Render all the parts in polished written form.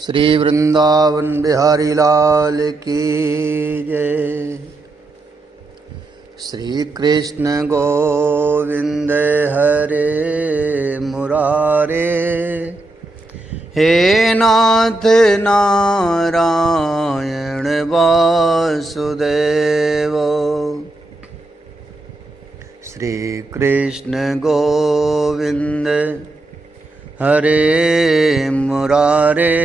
श्री वृंदावन बिहारी लाल की जय। श्री कृष्ण गोविंद हरे मुरारे, हे नाथ नारायण वासुदेव। श्री कृष्ण गोविंद हरे मुरारे,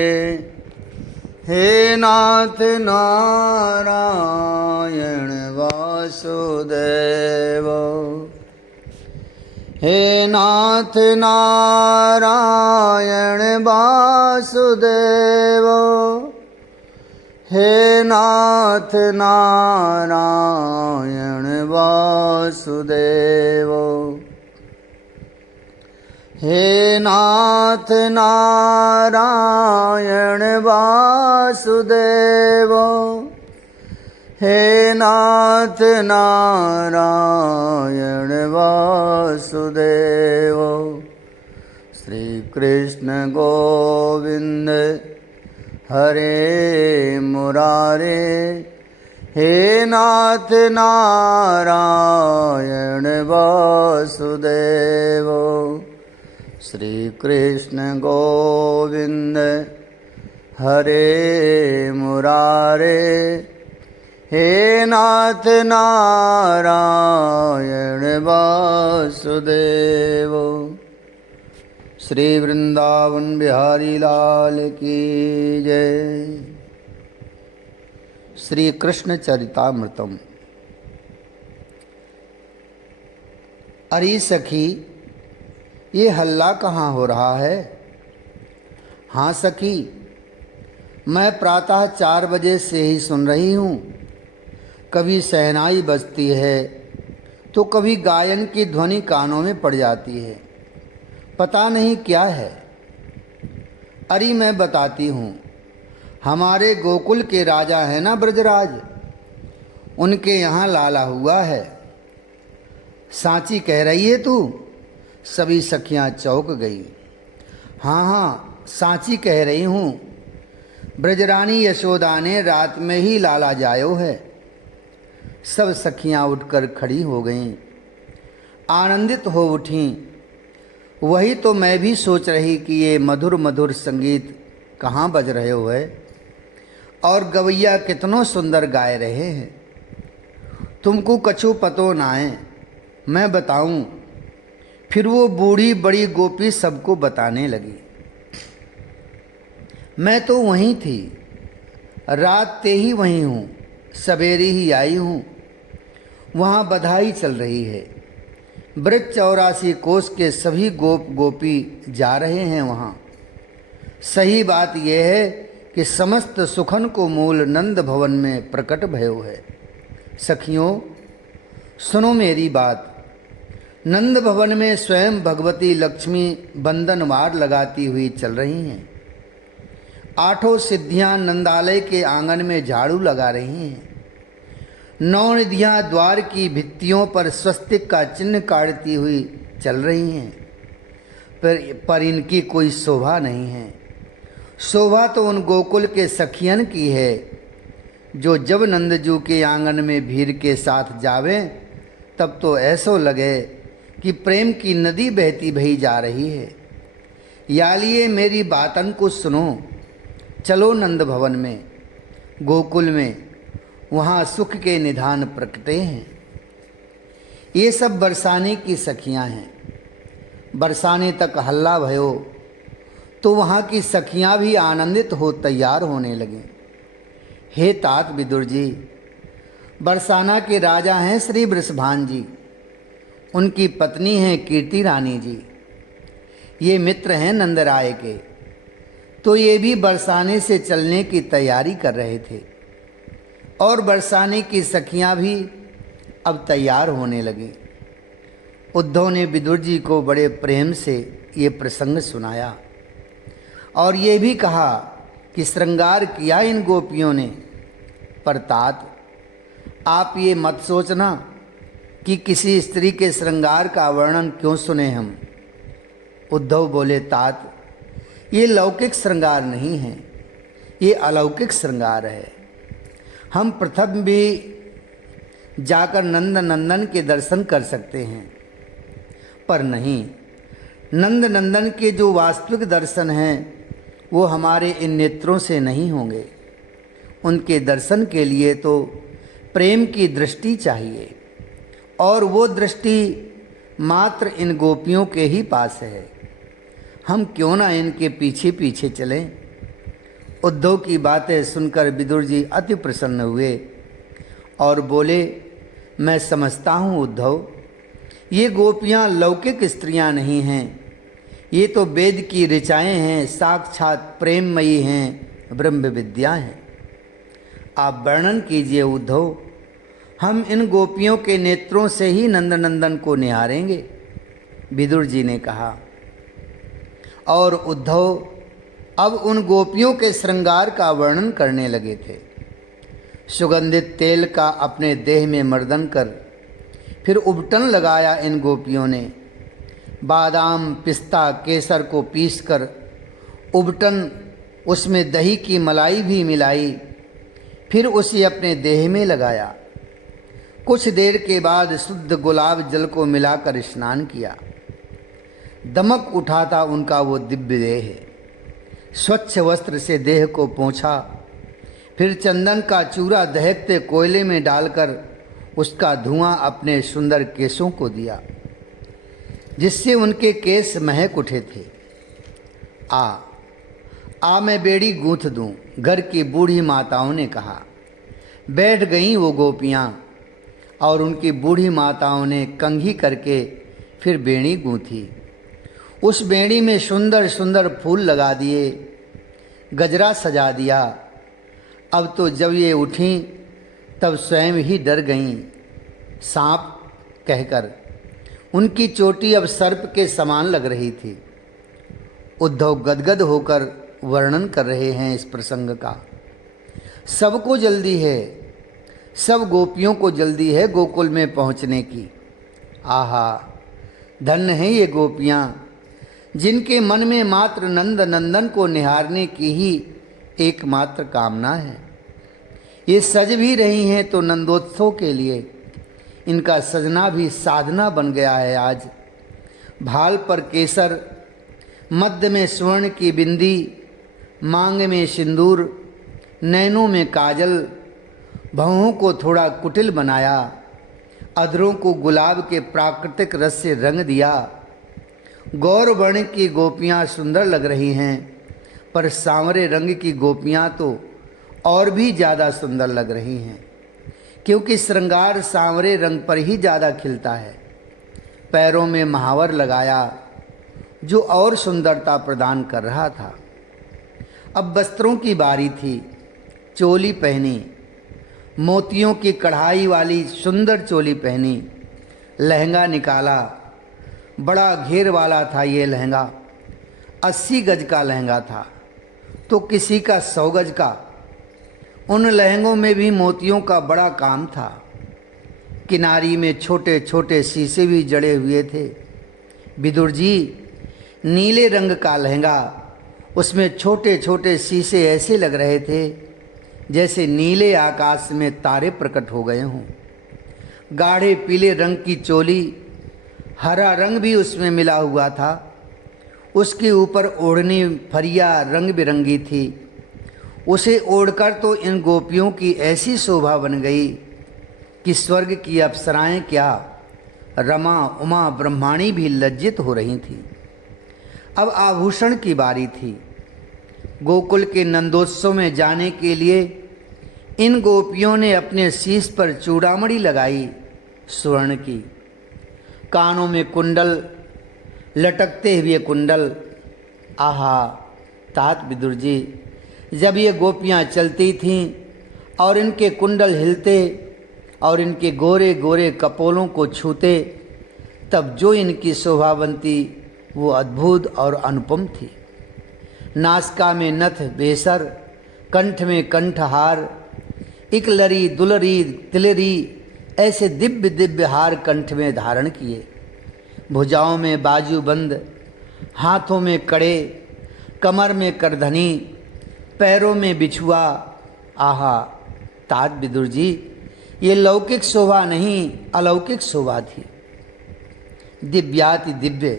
हे नाथ नारायण वासुदेव। हे नाथ नारायण वासुदेव, हे नाथ नारायण वासुदेव। हे नाथ नारायण वासुदेव, हे नाथ नारायण वासुदेव। श्री कृष्ण गोविंद हरे मुरारे, हे नाथ नारायण वासुदेव। श्री कृष्ण गोविंद हरे मुरारे, हे नाथ नारायण वासुदेव। श्री वृंदावन बिहारी लाल की जय। श्री कृष्ण चरितामृतम। अरे सखी, ये हल्ला कहाँ हो रहा है? हाँ सखी, मैं प्रातः 4 बजे से ही सुन रही हूँ। कभी शहनाई बजती है तो कभी गायन की ध्वनि कानों में पड़ जाती है। पता नहीं क्या है। अरे मैं बताती हूँ। हमारे गोकुल के राजा हैं ना ब्रजराज, उनके यहाँ लाला हुआ है। सांची कह रही है तू? सभी सखियां चौंक गई। हाँ हाँ, सांची कह रही हूँ। ब्रजरानी यशोदा ने रात में ही लाला जायो है। सब सखियां उठकर खड़ी हो गईं, आनंदित हो उठीं। वही तो मैं भी सोच रही कि ये मधुर मधुर संगीत कहाँ बज रहे हो है, और गवैया कितनों सुंदर गाए रहे हैं। तुमको कछु पतो नाए, मैं बताऊं। फिर वो बूढ़ी बड़ी गोपी सबको बताने लगी। मैं तो वहीं थी, रात ते ही वहीं हूँ, सवेरे ही आई हूँ। वहाँ बधाई चल रही है। ब्रज 84 कोस के सभी गोप गोपी जा रहे हैं वहाँ। सही बात यह है कि समस्त सुखन को मूल नंद भवन में प्रकट भयो है। सखियों सुनो मेरी बात। नंद भवन में स्वयं भगवती लक्ष्मी बंधनवार लगाती हुई चल रही हैं। 8 सिद्धियां नंदालय के आंगन में झाड़ू लगा रही हैं। 9 निधियां द्वार की भित्तियों पर स्वस्तिक का चिन्ह काटती हुई चल रही हैं। पर इनकी कोई शोभा नहीं है। शोभा तो उन गोकुल के सखियन की है, जो जब नंदजू के आंगन में भीड़ के साथ जावें तब तो ऐसो लगे कि प्रेम की नदी बहती बही जा रही है। यालिए मेरी बातन को सुनो। चलो नंद भवन में, गोकुल में, वहाँ सुख के निधान प्रकटे हैं। ये सब बरसाने की सखियाँ हैं। बरसाने तक हल्ला भयो तो वहाँ की सखियाँ भी आनंदित हो तैयार होने लगीं। हे तात विदुर जी, बरसाना के राजा हैं श्री वृषभान जी, उनकी पत्नी हैं कीर्ति रानी जी। ये मित्र हैं नंदराय के। तो ये भी बरसाने से चलने की तैयारी कर रहे थे, और बरसाने की सखियां भी अब तैयार होने लगी। उद्धव ने विदुर जी को बड़े प्रेम से ये प्रसंग सुनाया, और ये भी कहा कि श्रृंगार किया इन गोपियों ने। पर तात, आप ये मत सोचना कि किसी स्त्री के श्रृंगार का वर्णन क्यों सुने हम। उद्धव बोले, तात ये लौकिक श्रृंगार नहीं है, ये अलौकिक श्रृंगार है। हम प्रथम भी जाकर नंद नंदन के दर्शन कर सकते हैं, पर नहीं, नंद नंदन के जो वास्तविक दर्शन हैं वो हमारे इन नेत्रों से नहीं होंगे। उनके दर्शन के लिए तो प्रेम की दृष्टि चाहिए, और वो दृष्टि मात्र इन गोपियों के ही पास है। हम क्यों ना इनके पीछे पीछे चलें। उद्धव की बातें सुनकर विदुर जी अति प्रसन्न हुए और बोले, मैं समझता हूँ उद्धव, ये गोपियाँ लौकिक स्त्रियाँ नहीं हैं, ये तो वेद की ऋचाएँ हैं, साक्षात प्रेममयी हैं, ब्रह्म विद्या हैं। आप वर्णन कीजिए उद्धव, हम इन गोपियों के नेत्रों से ही नंदनंदन को निहारेंगे। विदुर जी ने कहा। और उद्धव अब उन गोपियों के श्रृंगार का वर्णन करने लगे थे। सुगंधित तेल का अपने देह में मर्दन कर फिर उबटन लगाया इन गोपियों ने। बादाम, पिस्ता, केसर को पीसकर उबटन, उसमें दही की मलाई भी मिलाई, फिर उसे अपने देह में लगाया। कुछ देर के बाद शुद्ध गुलाब जल को मिलाकर स्नान किया। दमक उठा था उनका वो दिव्य देह। स्वच्छ वस्त्र से देह को पोंछा, फिर चंदन का चूरा दहकते कोयले में डालकर उसका धुआं अपने सुंदर केसों को दिया, जिससे उनके केस महक उठे थे। आ मैं बेड़ी गूंथ दूं, घर की बूढ़ी माताओं ने कहा। बैठ गईं वो गोपियाँ, और उनकी बूढ़ी माताओं ने कंघी करके फिर बेड़ी गूंथी। उस बेड़ी में सुंदर सुंदर फूल लगा दिए, गजरा सजा दिया। अब तो जब ये उठीं तब स्वयं ही डर गईं, सांप कहकर। उनकी चोटी अब सर्प के समान लग रही थी। उद्धव गदगद होकर वर्णन कर रहे हैं इस प्रसंग का। सबको जल्दी है, सब गोपियों को जल्दी है गोकुल में पहुंचने की। आहा, धन्य है ये गोपियाँ, जिनके मन में मात्र नंद नंदन को निहारने की ही एकमात्र कामना है। ये सज भी रही हैं तो नंदोत्सव के लिए। इनका सजना भी साधना बन गया है आज। भाल पर केसर, मध्य में स्वर्ण की बिंदी, मांग में सिंदूर, नैनों में काजल, भौहों को थोड़ा कुटिल बनाया, अधरों को गुलाब के प्राकृतिक रस से रंग दिया। गौर वर्ण की गोपियाँ सुंदर लग रही हैं, पर सांवरे रंग की गोपियाँ तो और भी ज़्यादा सुंदर लग रही हैं, क्योंकि श्रृंगार सांवरे रंग पर ही ज़्यादा खिलता है। पैरों में महावर लगाया जो और सुंदरता प्रदान कर रहा था। अब वस्त्रों की बारी थी। चोली पहनी, मोतियों की कढ़ाई वाली सुंदर चोली पहनी। लहंगा निकाला, बड़ा घेर वाला था ये लहंगा। 80 गज का लहंगा था तो किसी का 100 गज का। उन लहंगों में भी मोतियों का बड़ा काम था। किनारी में छोटे छोटे शीशे भी जड़े हुए थे। विदुर जी, नीले रंग का लहंगा, उसमें छोटे छोटे शीशे ऐसे लग रहे थे जैसे नीले आकाश में तारे प्रकट हो गए हों। गाढ़े पीले रंग की चोली, हरा रंग भी उसमें मिला हुआ था। उसके ऊपर ओढ़नी फरिया रंग बिरंगी थी। उसे ओढ़कर तो इन गोपियों की ऐसी शोभा बन गई कि स्वर्ग की अप्सराएं क्या, रमा, उमा, ब्रह्माणी भी लज्जित हो रही थीं। अब आभूषण की बारी थी। गोकुल के नंदोत्सव में जाने के लिए इन गोपियों ने अपने शीश पर चूड़ामणि लगाई स्वर्ण की। कानों में कुंडल, लटकते हुए कुंडल। आहा, तात विदुर जी, जब ये गोपियाँ चलती थीं और इनके कुंडल हिलते और इनके गोरे गोरे कपोलों को छूते, तब जो इनकी शोभा बनती वो अद्भुत और अनुपम थी। नासिका में नथ बेसर, कंठ में कंठहार, इकलरी, दुलरी, तिलरी, ऐसे दिव्य दिव्य हार कंठ में धारण किए। भुजाओं में बाजूबंद, हाथों में कड़े, कमर में करधनी, पैरों में बिछुआ। आहा तात विदुर जी, ये लौकिक शोभा नहीं अलौकिक शोभा थी। दिव्याति दिव्य,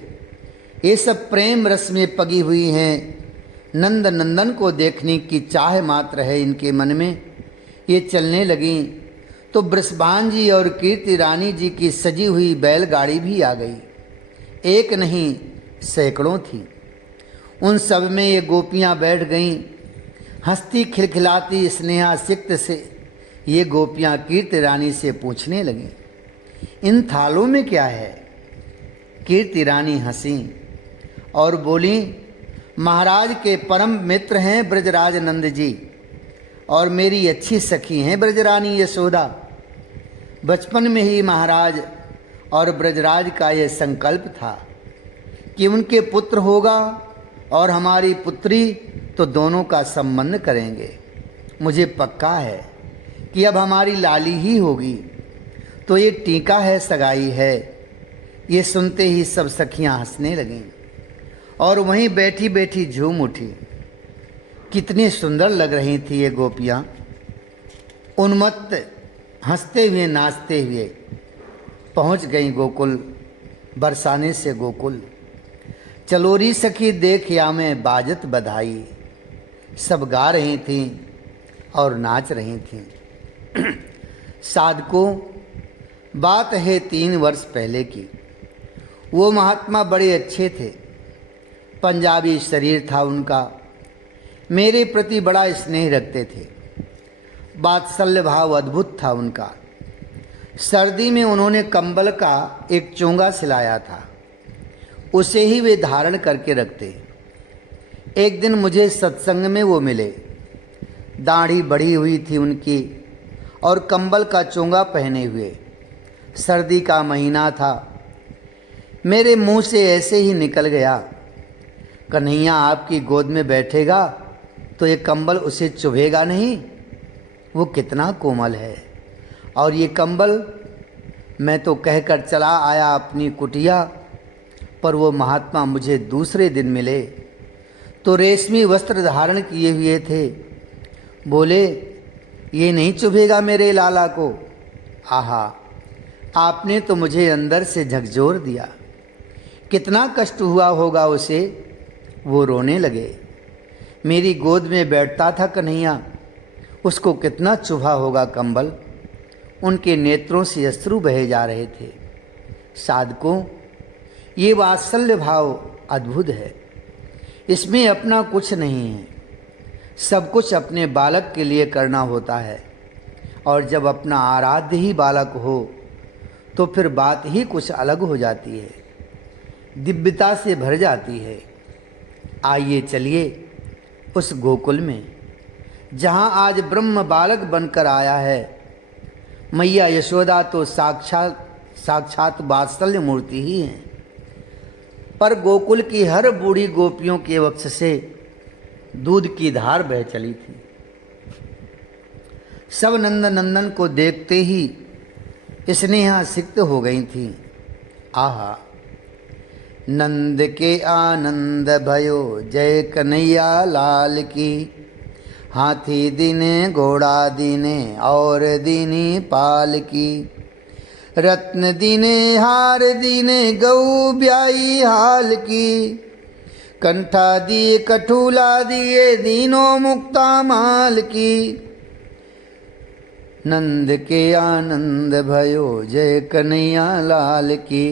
ये सब प्रेम रस में पगी हुई हैं। नंद नंदन को देखने की चाह मात्र है इनके मन में। ये चलने लगीं तो बृषभान जी और कीर्ति रानी जी की सजी हुई बैलगाड़ी भी आ गई। एक नहीं सैकड़ों थी। उन सब में ये गोपियां बैठ गईं। हंसती खिलखिलाती स्नेहासिक्त से ये गोपियां कीर्ति रानी से पूछने लगीं, इन थालों में क्या है? कीर्ति रानी हंसी और बोली, महाराज के परम मित्र हैं ब्रजराज नंद जी और मेरी अच्छी सखी हैं ब्रजरानी यशोदा। बचपन में ही महाराज और ब्रजराज का यह संकल्प था कि उनके पुत्र होगा और हमारी पुत्री, तो दोनों का संबंध करेंगे। मुझे पक्का है कि अब हमारी लाली ही होगी, तो ये टीका है, सगाई है। ये सुनते ही सब सखियां हंसने लगीं और वहीं बैठी बैठी झूम उठी। कितनी सुंदर लग रही थी ये गोपियां। उन्मत्त हंसते हुए नाचते हुए पहुंच गईं गोकुल, बरसाने से गोकुल। चलोरी सखी देख या में बाजत बधाई। सब गा रही थीं और नाच रही थीं। साधकों, बात है 3 वर्ष पहले की। वो महात्मा बड़े अच्छे थे। पंजाबी शरीर था उनका। मेरे प्रति बड़ा स्नेह रखते थे। वात्सल्य भाव अद्भुत था उनका। सर्दी में उन्होंने कंबल का एक चोंगा सिलाया था, उसे ही वे धारण करके रखते। एक दिन मुझे सत्संग में वो मिले। दाढ़ी बढ़ी हुई थी उनकी और कंबल का चोंगा पहने हुए। सर्दी का महीना था। मेरे मुंह से ऐसे ही निकल गया, कन्हैया आपकी गोद में बैठेगा तो ये कंबल उसे चुभेगा नहीं? वो कितना कोमल है। और ये कंबल, मैं तो कहकर चला आया अपनी कुटिया, पर वो महात्मा मुझे दूसरे दिन मिले तो रेशमी वस्त्र धारण किए हुए थे। बोले, ये नहीं चुभेगा मेरे लाला को? आहा, आपने तो मुझे अंदर से झकझोर दिया। कितना कष्ट हुआ होगा उसे। वो रोने लगे। मेरी गोद में बैठता था कन्हैया, उसको कितना चुभा होगा कंबल। उनके नेत्रों से अश्रु बहे जा रहे थे। साधकों, ये वात्सल्य भाव अद्भुत है। इसमें अपना कुछ नहीं है। सब कुछ अपने बालक के लिए करना होता है, और जब अपना आराध्य ही बालक हो तो फिर बात ही कुछ अलग हो जाती है, दिव्यता से भर जाती है। आइए चलिए उस गोकुल में जहाँ आज ब्रह्म बालक बनकर आया है। मैया यशोदा तो साक्षात वात्सल्य मूर्ति ही हैं, पर गोकुल की हर बूढ़ी गोपियों के वक्ष से दूध की धार बह चली थी। सब नंद नंदन को देखते ही स्नेहा सिक्त हो गई थी। आहा, नंद के आनंद भयो जय कन्हैया लाल की। हाथी दीने घोड़ा दीने और दीनी पाल की। रत्न दीने हार दीने गऊ ब्याई हाल की। कंठा दिए कठूला दिए दीनों मुक्ता माल की। नंद के आनंद भयो जय कन्हैया लाल की।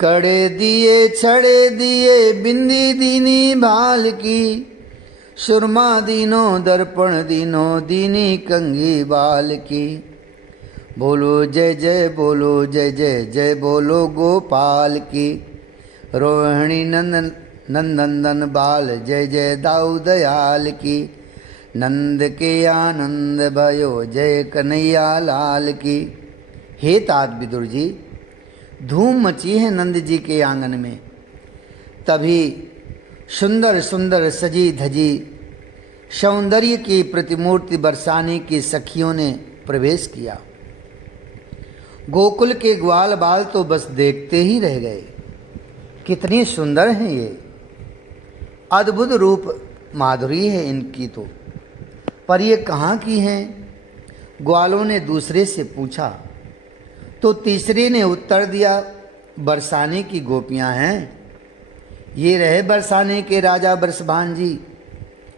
कड़े दिए छड़े दिए बिंदी दीनी भाल की। सुरमा दीनो दर्पण दीनो दीनी कंघी बाल की। बोलो जय जय बोलो जय जय जय बोलो गोपाल की। रोहिणी नंदन बाल जय जय दाऊ दयाल की। नंद के आनंद भयो जय कन्हैया लाल की। हे तात विदुर जी, धूम मची है नंद जी के आंगन में। तभी सुंदर सुंदर सजी धजी सौंदर्य की प्रतिमूर्ति बरसाने की सखियों ने प्रवेश किया। गोकुल के ग्वाल बाल तो बस देखते ही रह गए। कितनी सुंदर हैं ये। अद्भुत रूप माधुरी है इनकी तो, पर ये कहाँ की हैं? ग्वालों ने दूसरे से पूछा तो तीसरे ने उत्तर दिया, बरसाने की गोपियाँ हैं। ये रहे बरसाने के राजा बृषभान जी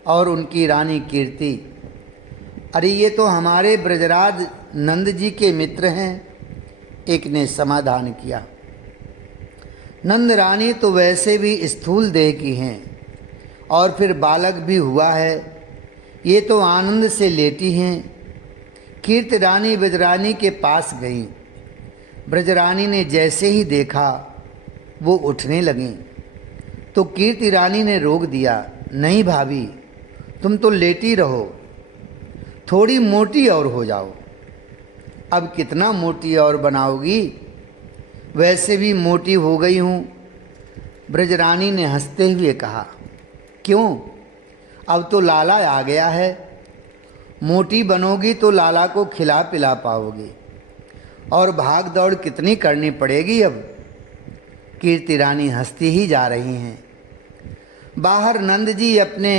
और उनकी रानी कीर्ति। अरे ये तो हमारे ब्रजराज नंद जी के मित्र हैं, एक ने समाधान किया। नंद रानी तो वैसे भी स्थूल देह की हैं और फिर बालक भी हुआ है, ये तो आनंद से लेटी हैं। कीर्ति रानी ब्रजरानी के पास गई। ब्रजरानी ने जैसे ही देखा वो उठने लगीं, तो कीर्ति रानी ने रोक दिया, नहीं भाभी, तुम तो लेटी रहो, थोड़ी मोटी और हो जाओ। अब कितना मोटी और बनाओगी, वैसे भी मोटी हो गई हूँ। ब्रजरानी ने हंसते हुए कहा, क्यों, अब तो लाला आ गया है, मोटी बनोगी तो लाला को खिला पिला पाओगी, और भाग दौड़ कितनी करनी पड़ेगी अब। कीर्ति रानी हंसती ही जा रही हैं। बाहर नंद जी अपने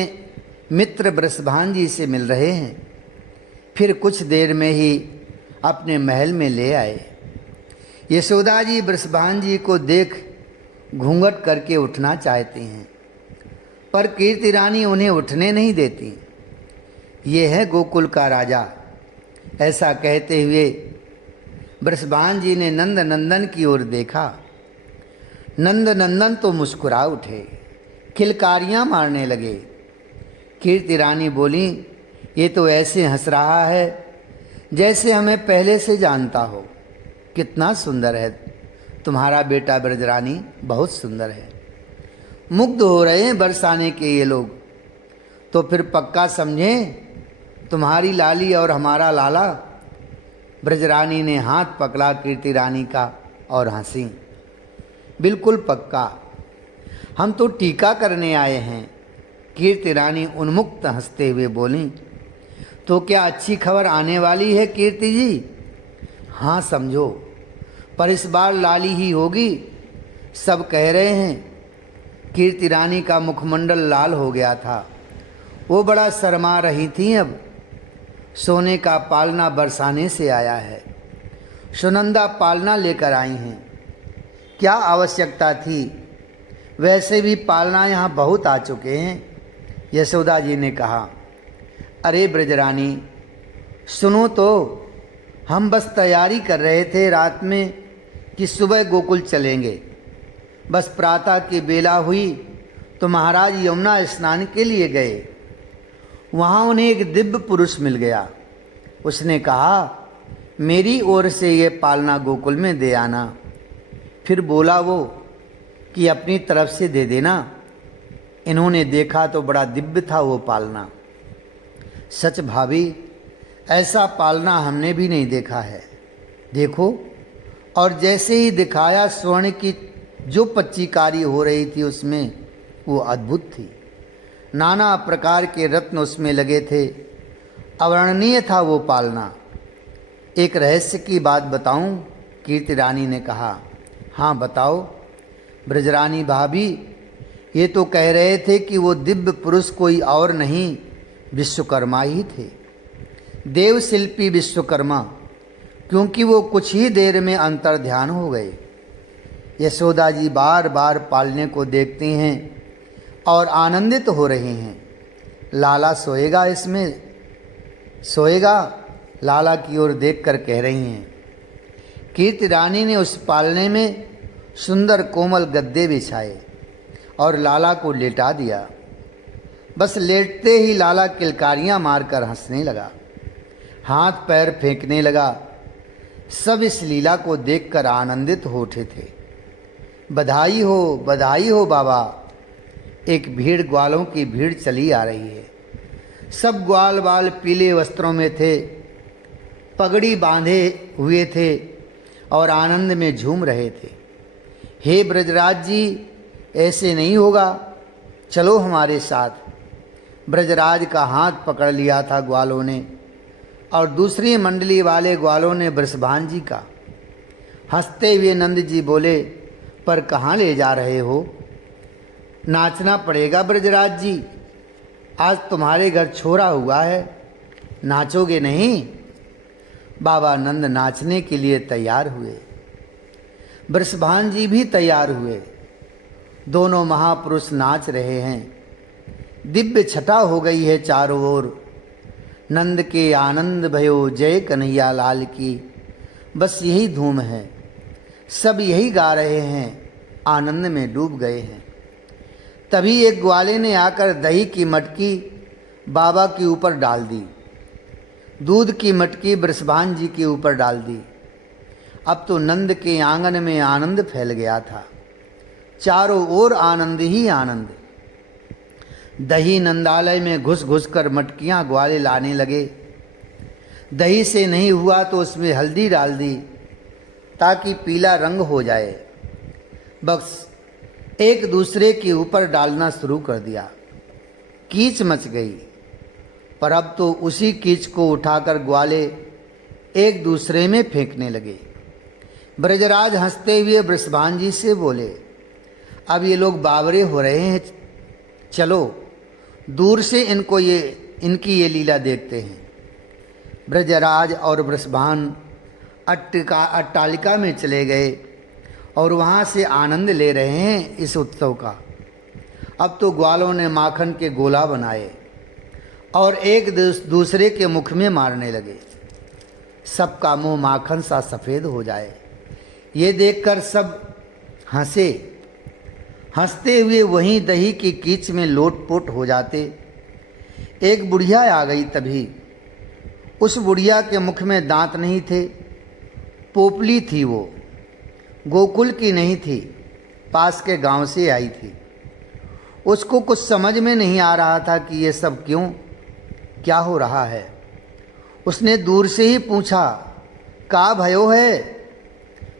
मित्र बृषभान जी से मिल रहे हैं। फिर कुछ देर में ही अपने महल में ले आए। यशोदा जी बृषभान जी को देख घूंघट करके उठना चाहती हैं, पर कीर्ति रानी उन्हें उठने नहीं देती। ये है गोकुल का राजा। ऐसा कहते हुए बृषभान जी ने नंद नंदन की ओर देखा। नंद नंदन तो मुस्कुरा उठे, किलकारियां मारने लगे। कीर्ति रानी बोली, ये तो ऐसे हंस रहा है जैसे हमें पहले से जानता हो। कितना सुंदर है तुम्हारा बेटा ब्रजरानी, बहुत सुंदर है। मुग्ध हो रहे हैं बरसाने के ये लोग, तो फिर पक्का समझें तुम्हारी लाली और हमारा लाला। ब्रजरानी ने हाथ पकड़ा कीर्ति रानी का और हंसी। बिल्कुल पक्का, हम तो टीका करने आए हैं। कीर्ति रानी उन्मुक्त हंसते हुए बोली, तो क्या अच्छी खबर आने वाली है कीर्ति जी? हाँ समझो, पर इस बार लाली ही होगी, सब कह रहे हैं। कीर्ति रानी का मुखमंडल लाल हो गया था, वो बड़ा शर्मा रही थी। अब सोने का पालना बरसाने से आया है, सुनंदा पालना लेकर आई हैं। क्या आवश्यकता थी, वैसे भी पालना यहाँ बहुत आ चुके हैं। यशोदा जी ने कहा, अरे ब्रजरानी सुनो तो, हम बस तैयारी कर रहे थे रात में कि सुबह गोकुल चलेंगे। बस प्रातः की बेला हुई तो महाराज यमुना स्नान के लिए गए। वहाँ उन्हें एक दिव्य पुरुष मिल गया। उसने कहा, मेरी ओर से ये पालना गोकुल में दे आना। फिर बोला वो कि अपनी तरफ से दे देना। इन्होंने देखा तो बड़ा दिव्य था वो पालना। सच भाभी, ऐसा पालना हमने भी नहीं देखा है। देखो, और जैसे ही दिखाया स्वर्ण की जो पच्चीकारी हो रही थी उसमें, वो अद्भुत थी। नाना प्रकार के रत्न उसमें लगे थे, अवर्णनीय था वो पालना। एक रहस्य की बात बताऊं? कीर्ति रानी ने कहा, हाँ बताओ। ब्रजरानी भाभी, ये तो कह रहे थे कि वो दिव्य पुरुष कोई और नहीं, विश्वकर्मा ही थे। देवशिल्पी विश्वकर्मा, क्योंकि वो कुछ ही देर में अंतर ध्यान हो गए। यशोदा जी बार बार पालने को देखती हैं और आनंदित हो रही हैं। लाला सोएगा इसमें, सोएगा, लाला की ओर देखकर कह रही हैं। कीर्ति रानी ने उस पालने में सुंदर कोमल गद्दे बिछाए और लाला को लेटा दिया। बस लेटते ही लाला किलकारियां मारकर हंसने लगा, हाथ पैर फेंकने लगा। सब इस लीला को देखकर आनंदित हो उठे थे। बधाई हो बाबा। एक भीड़, ग्वालों की भीड़ चली आ रही है। सब ग्वाल बाल पीले वस्त्रों में थे, पगड़ी बांधे हुए थे और आनंद में झूम रहे थे। हे ब्रजराज जी, ऐसे नहीं होगा, चलो हमारे साथ। ब्रजराज का हाथ पकड़ लिया था ग्वालों ने, और दूसरी मंडली वाले ग्वालों ने बृषभान जी का। हंसते हुए नंद जी बोले, पर कहाँ ले जा रहे हो? नाचना पड़ेगा ब्रजराज जी। आज तुम्हारे घर छोरा हुआ है, नाचोगे नहीं? बाबा नंद नाचने के लिए तैयार हुए। वृषभान जी भी तैयार हुए। दोनों महापुरुष नाच रहे हैं। दिव्य छटा हो गई है चारों ओर। नंद के आनंद भयो जय कन्हैया लाल की, बस यही धूम है। सब यही गा रहे हैं, आनंद में डूब गए हैं। तभी एक ग्वाले ने आकर दही की मटकी बाबा के ऊपर डाल दी, दूध की मटकी वृषभान जी के ऊपर डाल दी। अब तो नंद के आंगन में आनंद फैल गया था। चारों ओर आनंद ही आनंद। दही नंदालय में घुस घुस कर मटकियां ग्वाले लाने लगे। दही से नहीं हुआ तो उसमें हल्दी डाल दी ताकि पीला रंग हो जाए। बस एक दूसरे के ऊपर डालना शुरू कर दिया। कीच मच गई। पर अब तो उसी कीच को उठाकर ग्वाले एक दूसरे में फेंकने लगे। ब्रजराज हंसते हुए वृषभान जी से बोले, अब ये लोग बावरे हो रहे हैं, चलो दूर से इनकी ये लीला देखते हैं। ब्रजराज और वृषभान अट्टालिका में चले गए और वहाँ से आनंद ले रहे हैं इस उत्सव का। अब तो ग्वालों ने माखन के गोला बनाए और एक दूसरे के मुख में मारने लगे। सबका मुंह माखन सा सफ़ेद हो जाए, ये देखकर सब हंसे। हंसते हुए वहीं दही की कीच में लोटपोट हो जाते। एक बुढ़िया आ गई। तभी उस बुढ़िया के मुख में दांत नहीं थे, पोपली थी। वो गोकुल की नहीं थी, पास के गांव से आई थी। उसको कुछ समझ में नहीं आ रहा था कि ये सब क्यों, क्या हो रहा है। उसने दूर से ही पूछा, का भयो है?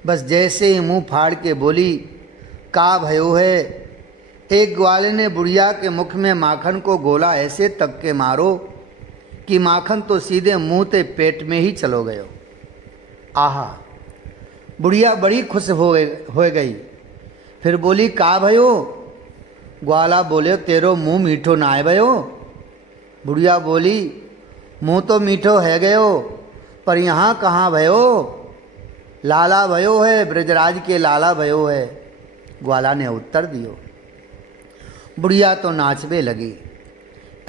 बस जैसे ही मुंह फाड़ के बोली, का भयो है, एक ग्वाले ने बुढ़िया के मुख में माखन को गोला ऐसे तक के मारो कि माखन तो सीधे मुंह ते पेट में ही चलो गयो। आहा! बुढ़िया बड़ी खुश हो गई। फिर बोली, का भयो? ग्वाला बोले, तेरो मुंह मीठो ना है भयो। बुढ़िया बोली, मुंह तो मीठो है गयो, पर यहाँ कहाँ भयो? लाला भयो है, ब्रजराज के लाला भयो है। ग्वाला ने उत्तर दियो। बुढ़िया तो नाचने लगी।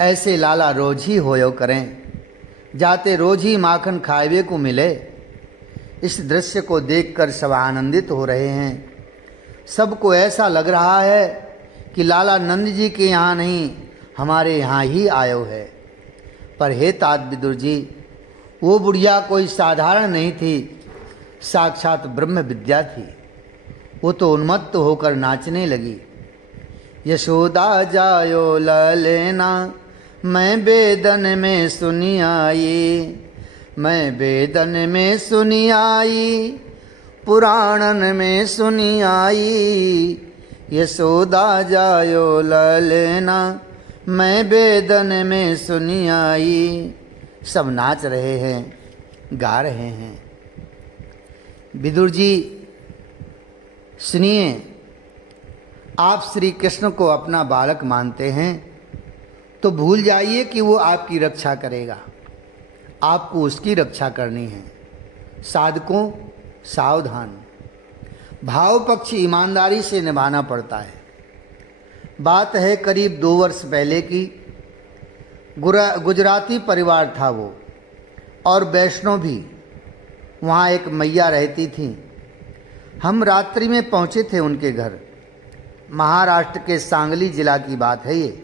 ऐसे लाला रोज ही होयो करें, जाते रोज ही माखन खाएवे को मिले। इस दृश्य को देखकर सब आनंदित हो रहे हैं। सबको ऐसा लग रहा है कि लाला नंद जी के यहाँ नहीं, हमारे यहाँ ही आयो है। पर हे तात विदुर जी, वो बुढ़िया कोई साधारण नहीं थी, साक्षात ब्रह्म विद्या थी। वो तो उन्मत्त होकर नाचने लगी। यशोदा जायो ललेना, मैं बेदन में सुनी आई, मैं बेदन में सुनी आई, पुराणन में सुनी आई। यशोदा जायो ललेना, मैं बेदन में सुनी आई। सब नाच रहे हैं, गा रहे हैं। विदुर जी सुनिए, आप श्री कृष्ण को अपना बालक मानते हैं तो भूल जाइए कि वो आपकी रक्षा करेगा। आपको उसकी रक्षा करनी है। साधकों सावधान, भाव पक्ष ईमानदारी से निभाना पड़ता है। बात है करीब 2 वर्ष पहले की। गुजराती परिवार था वो, और वैष्णव भी। वहाँ एक मैया रहती थी। हम रात्रि में पहुँचे थे उनके घर। महाराष्ट्र के सांगली जिला की बात है ये।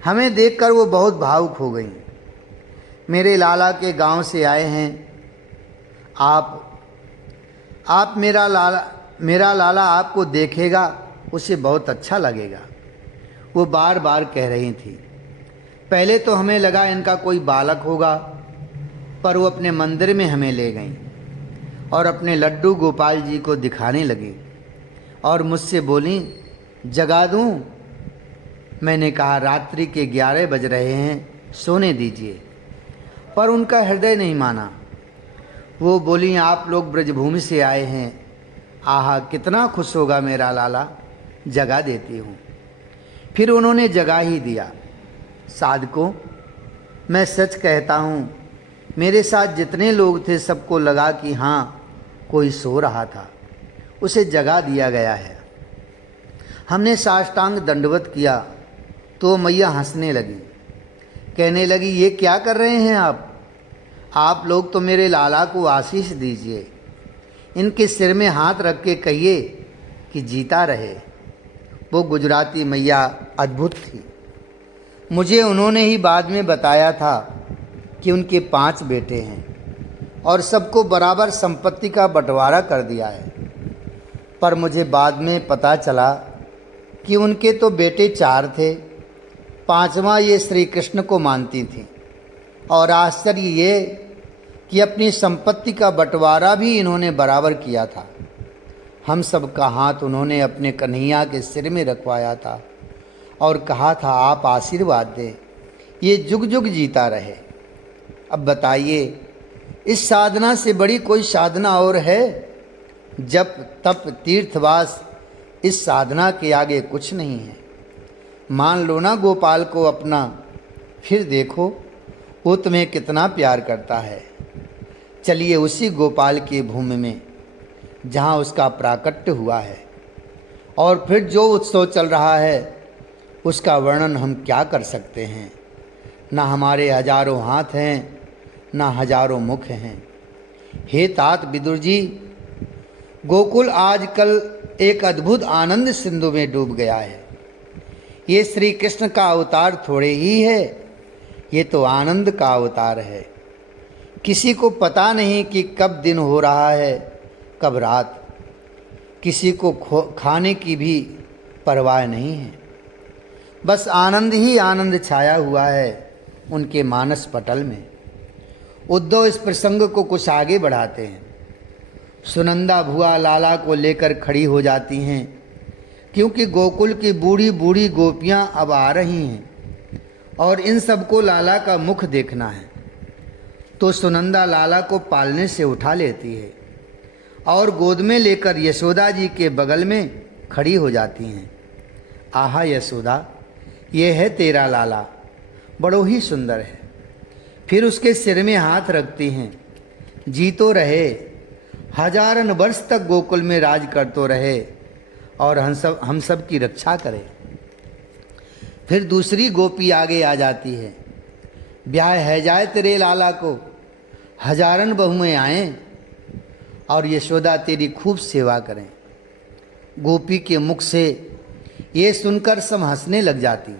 हमें देखकर वो बहुत भावुक हो गई। मेरे लाला के गांव से आए हैं आप मेरा लाला आपको देखेगा, उसे बहुत अच्छा लगेगा, वो बार बार कह रही थी। पहले तो हमें लगा इनका कोई बालक होगा, पर वो अपने मंदिर में हमें ले गईं और अपने लड्डू गोपाल जी को दिखाने लगी और मुझसे बोली, जगा दूं? मैंने कहा, रात्रि के 11 बज रहे हैं, सोने दीजिए। पर उनका हृदय नहीं माना। वो बोली, आप लोग ब्रजभूमि से आए हैं, आहा कितना खुश होगा मेरा लाला, जगा देती हूँ। फिर उन्होंने जगा ही दिया। साधकों, मैं सच कहता हूँ, मेरे साथ जितने लोग थे सबको लगा कि हाँ कोई सो रहा था, उसे जगा दिया गया है। हमने साष्टांग दंडवत किया तो मैया हंसने लगी, कहने लगी, ये क्या कर रहे हैं आप लोग तो मेरे लाला को आशीष दीजिए, इनके सिर में हाथ रख के कहिए कि जीता रहे। वो गुजराती मैया अद्भुत थी। मुझे उन्होंने ही बाद में बताया था कि उनके 5 बेटे हैं और सबको बराबर संपत्ति का बंटवारा कर दिया है। पर मुझे बाद में पता चला कि उनके तो बेटे 4 थे, 5वां ये श्री कृष्ण को मानती थी। और आश्चर्य ये कि अपनी संपत्ति का बंटवारा भी इन्होंने बराबर किया था। हम सब का हाथ उन्होंने अपने कन्हैया के सिर में रखवाया था और कहा था, आप आशीर्वाद दें, ये जुग जुग जीता रहे। अब बताइए, इस साधना से बड़ी कोई साधना और है? जप तप तीर्थवास, इस साधना के आगे कुछ नहीं है। मान लो ना गोपाल को अपना, फिर देखो वो तुम्हें कितना प्यार करता है। चलिए उसी गोपाल की भूमि में जहाँ उसका प्राकट्य हुआ है और फिर जो उत्सव चल रहा है उसका वर्णन हम क्या कर सकते हैं। ना हमारे हजारों हाथ हैं, ना हजारों मुख हैं। हे तात विदुर जी, गोकुल आजकल एक अद्भुत आनंद सिंधु में डूब गया है। ये श्री कृष्ण का अवतार थोड़े ही है, ये तो आनंद का अवतार है। किसी को पता नहीं कि कब दिन हो रहा है, कब रात। किसी को खाने की भी परवाह नहीं है। बस आनंद ही आनंद छाया हुआ है उनके मानस पटल में। उद्धव इस प्रसंग को कुछ आगे बढ़ाते हैं। सुनंदा भुआ लाला को लेकर खड़ी हो जाती हैं, क्योंकि गोकुल की बूढ़ी बूढ़ी गोपियां अब आ रही हैं और इन सबको लाला का मुख देखना है। तो सुनंदा लाला को पालने से उठा लेती है और गोद में लेकर यशोदा जी के बगल में खड़ी हो जाती हैं। आहा यशोदा, ये है तेरा लाला, बड़ो ही सुंदर है। फिर उसके सिर में हाथ रखती हैं, जी तो रहे, हजारन वर्ष तक गोकुल में राज करतो रहे और हम सब की रक्षा करे। फिर दूसरी गोपी आगे आ जाती है, ब्याह है जाए तेरे लाला को, हजारन बहुएं आएं और यशोदा तेरी खूब सेवा करें। गोपी के मुख से ये सुनकर सब हंसने लग जाती।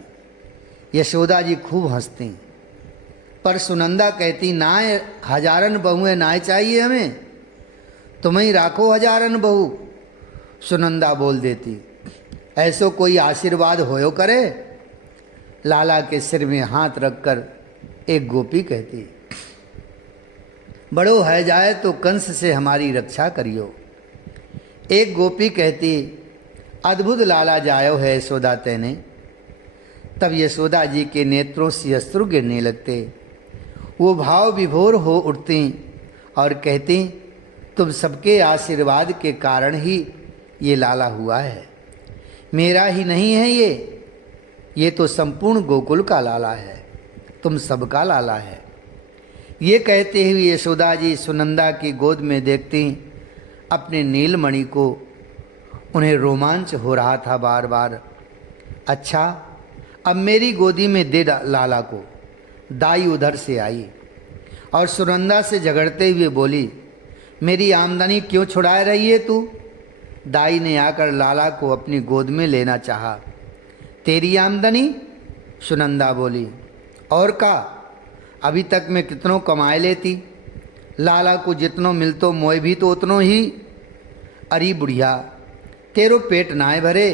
यशोदा जी खूब हंसती, पर सुनंदा कहती, ना हजारन बहुएं ना चाहिए हमें, तुम्हें राखो हजारन बहू। सुनंदा बोल देती, ऐसो कोई आशीर्वाद होयो करे। लाला के सिर में हाथ रखकर एक गोपी कहती, बड़ो है जाए तो कंस से हमारी रक्षा करियो। एक गोपी कहती, अद्भुत लाला जायो है यशोदा तेने। तब यशोदा जी के नेत्रों से अश्रु गिरने लगते। वो भाव विभोर हो उठती और कहती, तुम सबके आशीर्वाद के कारण ही ये लाला हुआ है, मेरा ही नहीं है ये तो संपूर्ण गोकुल का लाला है, तुम सबका लाला है। ये कहते हुए यशोदा जी सुनंदा की गोद में देखती अपने नीलमणि को। उन्हें रोमांच हो रहा था बार बार। अच्छा, अब मेरी गोदी में दे लाला को। दाई उधर से आई और सुनंदा से झगड़ते हुए बोली, मेरी आमदनी क्यों छुड़ा रही है तू? दाई ने आकर लाला को अपनी गोद में लेना चाहा। तेरी आमदनी? सुनंदा बोली, और का, अभी तक मैं कितनों कमाए लेती, लाला को जितनों मिलतो मोए भी तो उतनों ही। अरे बुढ़िया, तेरो पेट नाए भरे।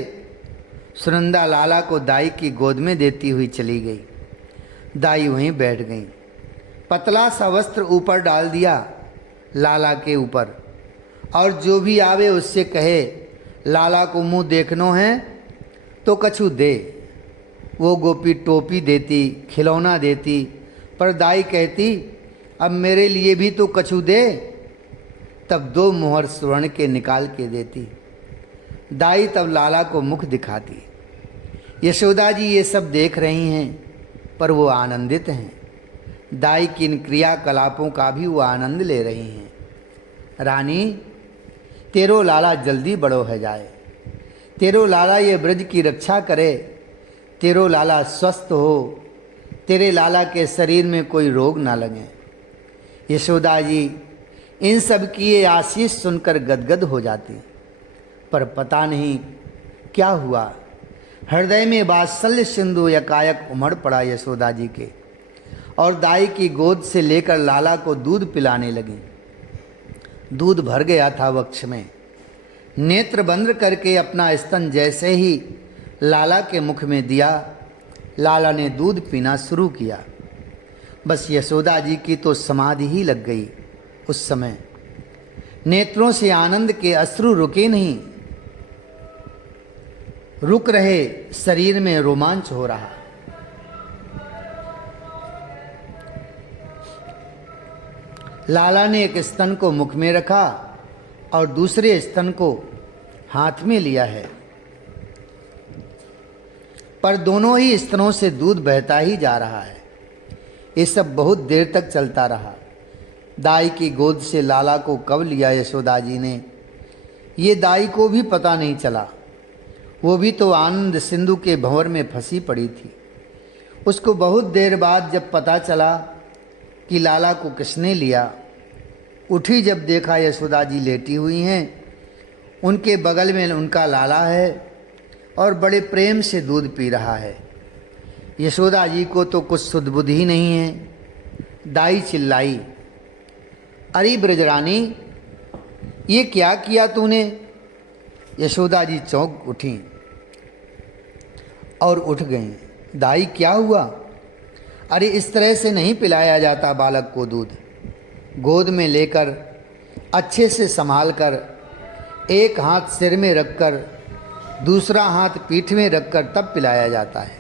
सुनंदा लाला को दाई की गोद में देती हुई चली गई। दाई वहीं बैठ गई, पतला सा वस्त्र ऊपर डाल दिया लाला के ऊपर, और जो भी आवे उससे कहे, लाला को मुंह देखनो है तो कछु दे। वो गोपी टोपी देती, खिलौना देती, पर दाई कहती, अब मेरे लिए भी तो कछु दे। तब 2 मुहर स्वर्ण के निकाल के देती। दाई तब लाला को मुख दिखाती। यशोदा जी ये सब देख रही हैं पर वो आनंदित हैं। दाई की इन क्रियाकलापों का भी वो आनंद ले रही हैं। रानी, तेरो लाला जल्दी बड़ो है जाए, तेरो लाला ये ब्रज की रक्षा करे, तेरो लाला स्वस्थ हो, तेरे लाला के शरीर में कोई रोग ना लगे। यशोदा जी इन सब की ये आशीष सुनकर गदगद हो जाती, पर पता नहीं क्या हुआ, हृदय में वात्सल्य सिंधु एकाएक उमड़ पड़ा यशोदा जी के, और दाई की गोद से लेकर लाला को दूध पिलाने लगी। दूध भर गया था वक्ष में। नेत्र बंद करके अपना स्तन जैसे ही लाला के मुख में दिया, लाला ने दूध पीना शुरू किया। बस यशोदा जी की तो समाधि ही लग गई। उस समय नेत्रों से आनंद के अश्रु रुके नहीं, रुक रहे, शरीर में रोमांच हो रहा। लाला ने एक स्तन को मुख में रखा और दूसरे स्तन को हाथ में लिया है, पर दोनों ही स्तनों से दूध बहता ही जा रहा है। ये सब बहुत देर तक चलता रहा। दाई की गोद से लाला को कब लिया यशोदा जी ने, ये दाई को भी पता नहीं चला। वो भी तो आनंद सिंधु के भंवर में फंसी पड़ी थी। उसको बहुत देर बाद जब पता चला कि लाला को किसने लिया, उठी जब देखा यशोदा जी लेटी हुई हैं, उनके बगल में उनका लाला है और बड़े प्रेम से दूध पी रहा है। यशोदा जी को तो कुछ सुध बुद्धि नहीं है। दाई चिल्लाई, अरे ब्रजरानी, ये क्या किया तूने? यशोदा जी चौंक उठी और उठ गईं। दाई, क्या हुआ? अरे इस तरह से नहीं पिलाया जाता बालक को दूध। गोद में लेकर अच्छे से संभाल कर, एक हाथ सिर में रखकर दूसरा हाथ पीठ में रखकर तब पिलाया जाता है।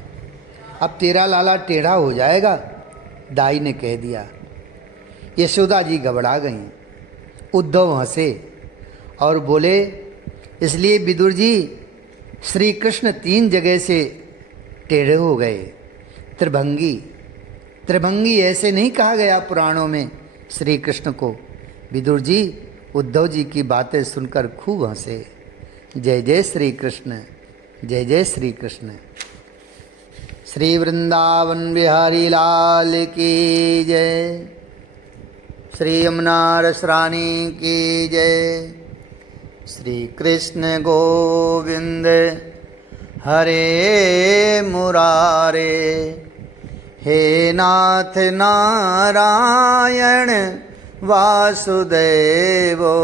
अब तेरा लाला टेढ़ा हो जाएगा, दाई ने कह दिया। यशोदा जी घबरा गईं। उद्धव हंसे और बोले, इसलिए विदुर जी, श्री कृष्ण 3 जगह से टेढ़े हो गए। त्रिभंगी, त्रिभंगी ऐसे नहीं कहा गया पुराणों में श्री कृष्ण को। विदुर जी उद्धव जी की बातें सुनकर खूब हंसे। जय जय श्री कृष्ण, जय जय श्री कृष्ण। श्री वृंदावन बिहारी लाल की जय, श्री यमुना रस रानी की जय। श्री कृष्ण गोविंद हरे मुरारे, हे नाथ नारायण वासुदेवो।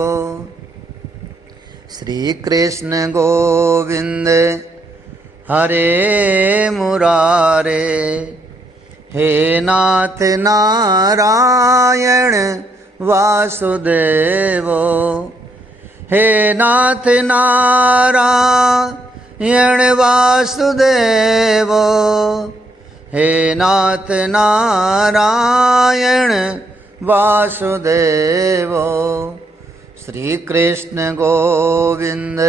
श्री कृष्ण गोविंद हरे मुरारे, हे नाथ नारायण वासुदेवो। हे नाथ नारायण वासुदेवो, हे नाथ नारायण वासुदेवो। श्री कृष्ण गोविंद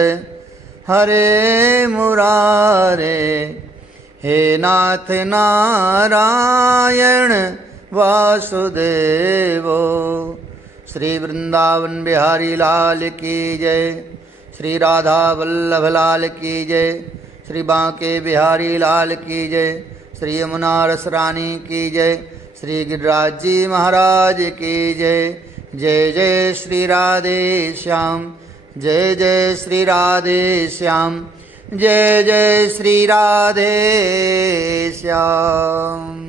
हरे मुरारे, हे नाथ नारायण वासुदेवो। श्री वृंदावन बिहारी लाल की जय, श्री राधा वल्लभ लाल की जय, श्री बांके बिहारी लाल की जय, श्री यमुना रस रानी की जय, श्री गिरिराज जी महाराज की जय। जय जय श्री राधे श्याम, जय जय श्री राधे श्याम, जय जय श्री राधे श्याम।